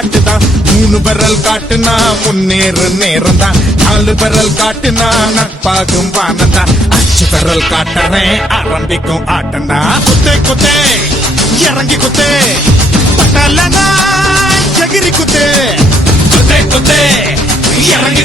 காட்டுதான். 3 விரல் காட்டுனா முன்னேறு நேரம் தான். 4 விரல் காட்டுனா நட்பாகும் வானந்தான். 5 விரல் காட்டுறேன் ஆரம்பிக்கும் ஆட்டண்டா. குத்தே குத்தே இறங்கி குத்தே பட்டலனா எகிரி குத்தே. குத்தே குத்தே இறங்கி